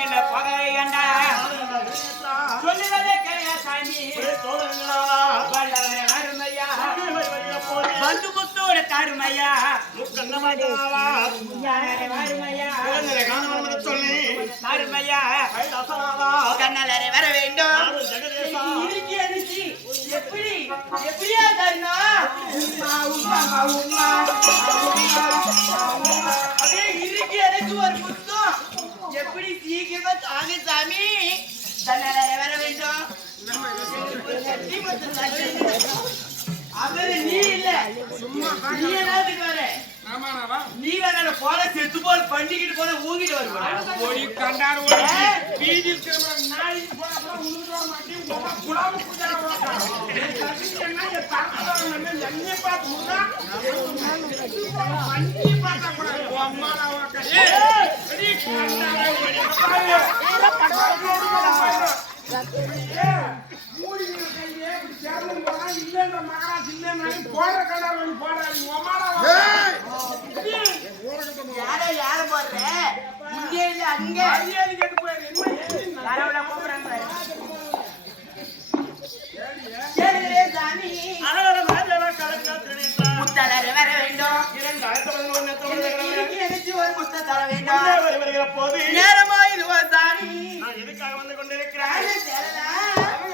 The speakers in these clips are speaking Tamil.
நில பகையண்டா சொல்லுவதே கேயா சாமி வறுமையா வந்து முத்தோட தருமையா வறுமையா தருமையா கண்ணலரை வர வேண்டும் எப்படியா தருணா அப்படியே இறுக்கி அடைச்சு ஒரு முத்தம் எப்படி சீக்கிரமா தாங்க சாமி கண்ணலரை வர வேண்டும் அவரு நீ இல்ல நீ என்னத்துக்கு வர நீ வேற போல செத்து போல் பண்ணிக்கிட்டு போல ஊங்கிட்டு வருவாங்க ஓடி கண்டார் ஓடி வீதி திரும்ப நாளைக்கு போனா கூட ஊங்கிட்டு வர மாட்டேன் குலாம பூஜா வராங்க என்ன தாத்தா என்ன பாத்து முன்னா பண்ணி பாத்தா கூட அம்மாடா வாக்க ஏய் கண்டாரா ஓடி மூடி கையே இப்படி சேரணும் போனா இல்லன்ற மகரா சின்னனா போற கண்டாரா போறாங்க அம்மாடா யார போடுற இங்கே இல்ல அங்க மரியாதை கேட்டு போயிரு என்ன யாரவள கூப்பிடுறாங்க ஏலே சாமி அரவர மாதவ கலக்க திணித்தா முத்தலர வர வேண்டும் இரண்டு ஆயத்தவன் எனக்கு ஒரு முத்த தர வேண்டும் வருகிற போது நேரமா இதுவா சாமி நான் எதுக்காக வந்து கொண்டிருக்கிறேன்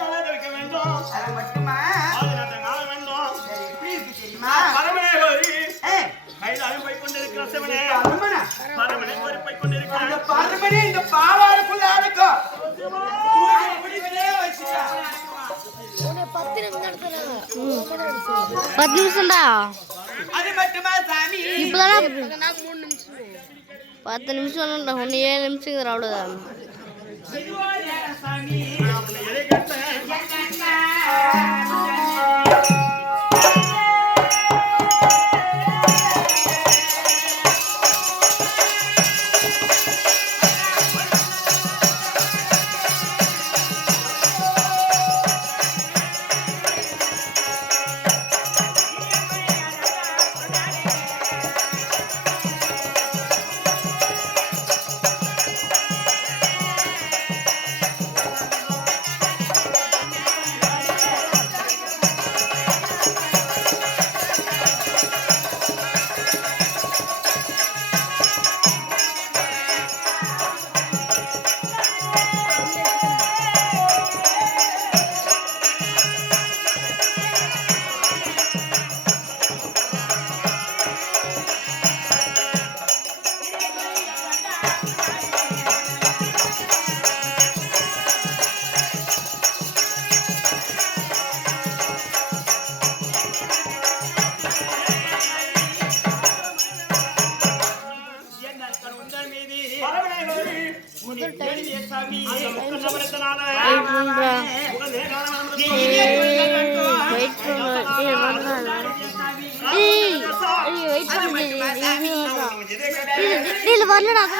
அவங்கள வைக்க வேண்டும் அது மட்டுமா ஆக வேண்டும் சரி எப்படி இருக்கு தெரியுமா பரமனே ஹரி கைலாயம் போய் கொண்டிருக்கிற சிவனே பரமனே போய் கொண்டிருக்கிற அந்த பரமனே இந்த பாவாருக்குள்ள இருக்கும் அப்படியே வச்சியா உன்னை 10 நிமிஷம்டா அது மட்டுமா சாமி இப்பதான் 3 நிமிஷம் 10 நிமிஷம் இல்லடா 7 நிமிஷம் அவ்வளவுதான் சாமி வரலடா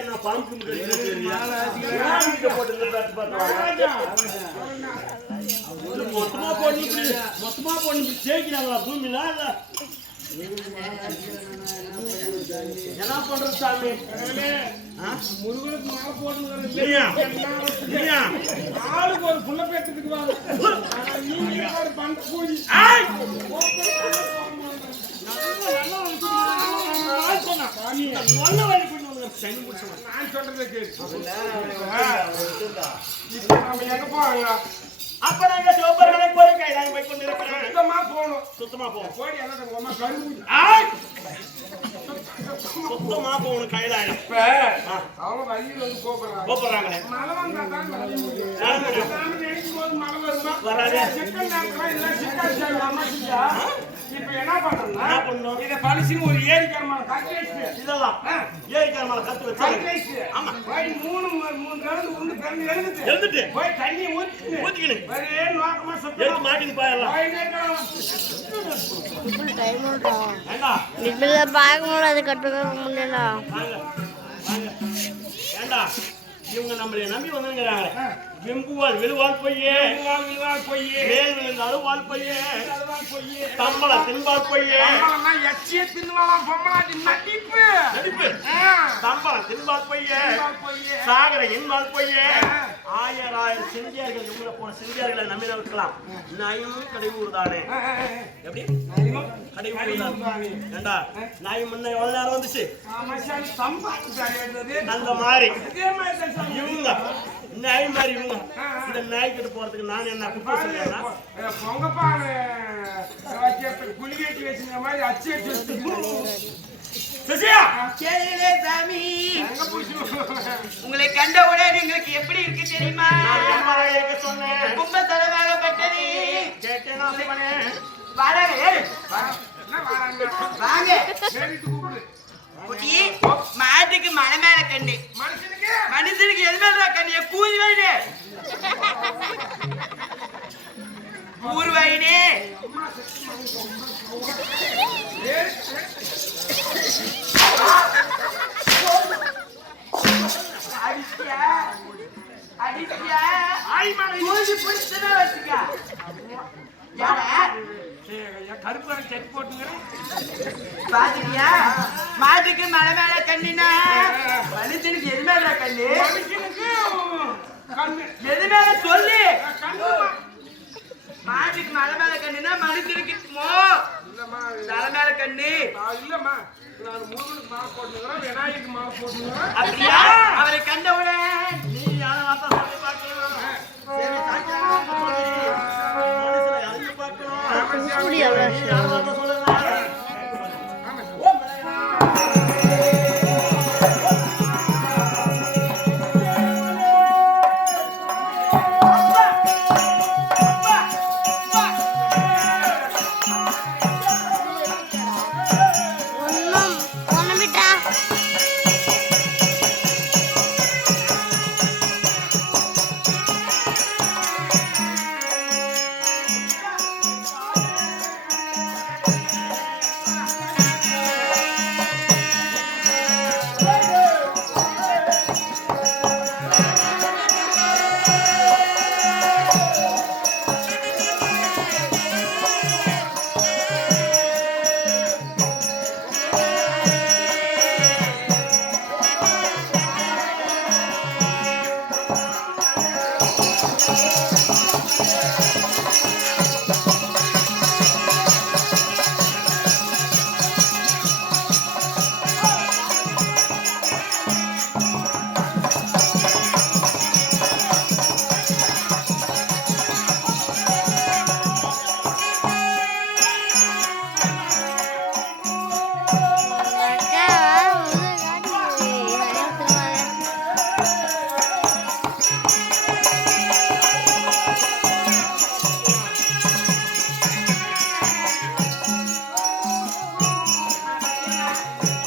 என்ன பணம் மொத்தமா போட்டு ஜெயிக்கிறாங்களா பூமியில என்ன பண்றது சாமி முருகனுக்கு மாலை போட்டு ஆளுக்கு ஒரு புள்ள பேத்துக்கு பண்ட கூலி நல்ல வழி நான் சொல்றதை கேட்டு எங்க போவாங்க அப்ப நாங்க சிவபெருமானை கோரி கைலாயம் போய் கொண்டிருக்கிறோம். சுத்தமா போகணும் சுத்தமா போவோம். போடி என்ன உங்க அம்மா கரும்பு ஆய்! சுத்தமா போகணும் கைலாயம். இப்ப அவங்க வழியில் வந்து கூப்பிடுறாங்களே. மழை வந்தா தான் வழி முடியும். யாரு முடியும்? நாம நினைக்கும் போது மழை வருமா? வராது. சிக்கன் டாக்டரா இல்ல சிக்கன் சாமி அம்மாச்சியா? இப்ப என்ன பண்றோம்னா என்ன பண்ணணும்? இத பழிச்சுன்னு ஒரு ஏரிக்கரமான கட்டி வச்சு இதெல்லாம் ஏரிக்காரமால கத்து வச்சு ஆமா போய் மூணு கிழந்து உண்டு பிறந்து எழுந்துட்டு எழுந்துட்டு போய் தண்ணி ஊத்திக்கணும் ஒரே நோக்கமா எடுத்து மாட்டின்னு போயிடலாம். டைம் ஆகும் ஏண்டா இதில் பார்க்க முடியாது கட்டுக்க முடியல வாங்க வாங்க ஏண்டா இவங்க நம்மளை நம்பி வந்துங்கிறாங்க. விம்புவாள் விழுவாள் பொய்யே பொய்யே மேல் விழுந்தாலும் வாழ் பொய்யே தம்பளம் தின்பால் பொய்யே எச்சிய தின்னுவான் பொம்மலாட்டி நடிப்பு நடிப்பு தம்பளம் தின்பால் பொய்யே சாகர இன்பால் பொய்யே ஆயிரம் சிந்தியார்கள் இவங்களை போன சிந்தியார்களை நம்பின இருக்கலாம். நாயும் கடைவூர் தானே எப்படி கடைவூர் தானே ஏண்டா நாய் முன்ன எவ்வளவு நேரம் வந்துச்சு அந்த மாதிரி இவங்க நாய் மாதிரி இவங்க இந்த நாய் கிட்ட போறதுக்கு நான் என்ன குப்பை சொல்லியா பொங்கப்பானை குளிகேட்டி வச்சுங்க மாதிரி அச்சு சசியா கேளே சாமி உங்களை கண்டவுடன் எங்களுக்கு எப்படி இருக்கு தெரியுமா? சொன்னேன் கும்ப தலைவாகப்பட்டது கேட்டேன் வாங்க குட்டி மாட்டுக்கு மலை மேல கண்ணு மனுஷனுக்கு எது மேல கண்ணு கூதி வைடு ஊர் வைடு அடிச்சியா அடிச்சியா கூதி பிடிச்சதா வச்சுக்க கருப்பு செக் போட்டுங்கிறேன் பாத்துக்கியா மாட்டுக்கு மலை மேல கண்ணினா மனுஷனுக்கு எது மேல கண்ணு எது மேல சொல்லு மாட்டுக்கு மலை மேல கண்ணுனா மனுஷனுக்கு தலை மேல கண்ணு இல்லம்மா நான் முருகனுக்கு மாலை போட்டுக்கிறேன் விநாயகருக்கு மாலை போட்டுக்கிறேன் அப்படியா அவரை கண்டவுடன் நீ யார வார்த்தை சொல்லி பார்க்கலாம்